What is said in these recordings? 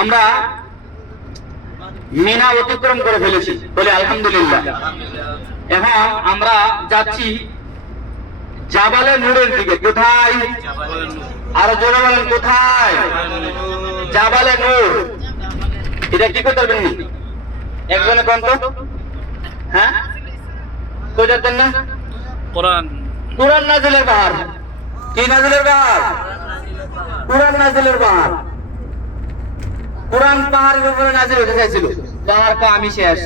আমরা মিনা অতিক্রম করে ফেলেছি। বলে আলহামদুলিল্লাহ। এখন আমরা যাচ্ছি জাবালে নূরের দিকে। কোথায়? আরও জোরে বলেন কোথায়? জাবালে নূর। এটা কি করতে পারবেন একজনে কোন তো? হ্যাঁ? যাচ্ছেন না কোরআন। কোরআন নাজিলের বাহার। কি নাজিলের বাহার? কোরআন নাজিলের বাহার। কোরআন পাহাড়ের উপরে নাজিল হতে চাইছিল। পাহাড় পা আমি শেষ।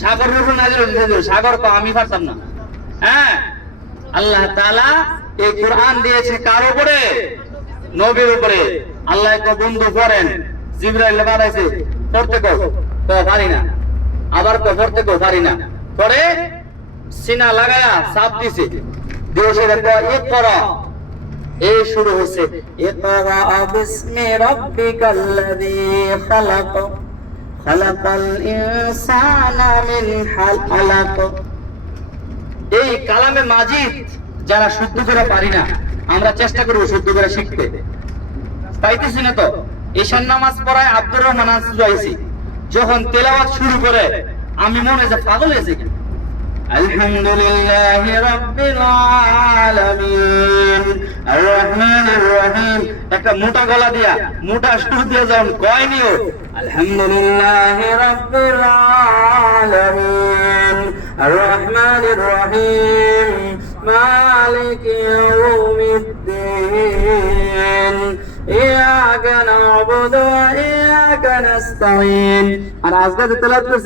সাগরের উপরে নাজিল হতে চাইছিল। সাগর পা আমি পারতাম না। হ্যাঁ? আল্লাহ তাআলা এই কোরআন দিয়েছে কার উপরে? নবীর উপরে। আল্লাহ এক বন্ধু করেন। জিবরাইল বানাইছে। পড়তে কো। তো পারি না। আবার কো পড়তে কো পারি না। পরে সিনা লাগায়া চাপ দিছে। এক করো এই শুরু ইকরা বিসমি রাব্বিকাল্লাযী খালাক। খালাকাল ইনসানা মিন হালাক এই কালামে মাজিদ যারা শুদ্ধ করে পারি না, আমরা চেষ্টা করব শুদ্ধ করে শিখতে। পাইতেছি না তো? ঈশান নামাজ পড়ায় আব্দুর রহমান যখন তেলাওয়াত শুরু করে, আমি মনে যে পাগল হয়েছে কি আলহামদুলিল্লাহি রাব্বিল আলামিন আর রহমানির রহিম একটা মোটা গলা দিয়া মোটা সুর দিয়ে যখন কয় নিও আলহামদুলিল্লাহি রাব্বিল আলামিন আর রহমানির রহিম মালিক ইয়াউমিদ্দিন إياك نعبد وإياك نستعين أنا أزداد الثلاث بس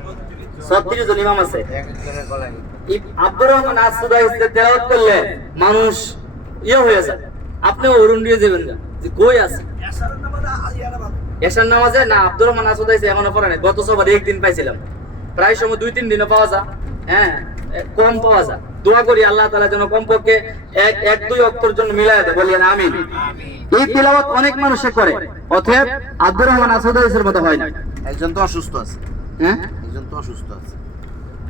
ছত্রিশ জন ইমাম আছে। আব্দুর রহমান আসুদাই তেলাওয়াত করলে মানুষ ইয়ে হয়ে যায় আপনি অরুণ দিয়ে না যে কই আছে? এশার নামাজে না আব্দুর রহমান পড়ে নাই। গত সবার একদিন পাইছিলাম। প্রায় সময় দুই তিন দিনও পাওয়া যায়। হ্যাঁ কম পাওয়া যায়। দোয়া করি আল্লাহ তাআলা যেন কমপক্ষে এক এক দুই অক্ষর জন্য মিলায় দেয়। আমিন। এই তিলাওয়াত অনেক মানুষে করে। অতএব আব্দুর রহমান আসুদাইসের মতো হয় না। একজন তো অসুস্থ আছে। হ্যাঁ? একজন তো অসুস্থ আছে।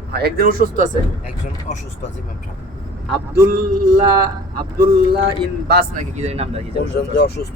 হ্যাঁ, একজন অসুস্থ আছে? একজন অসুস্থ আছে ইমাম সাহেব আব্দুল্লাহ আব্দুল্লাহ ইন বাস নাকি কি জানি নামটা কি অসুস্থ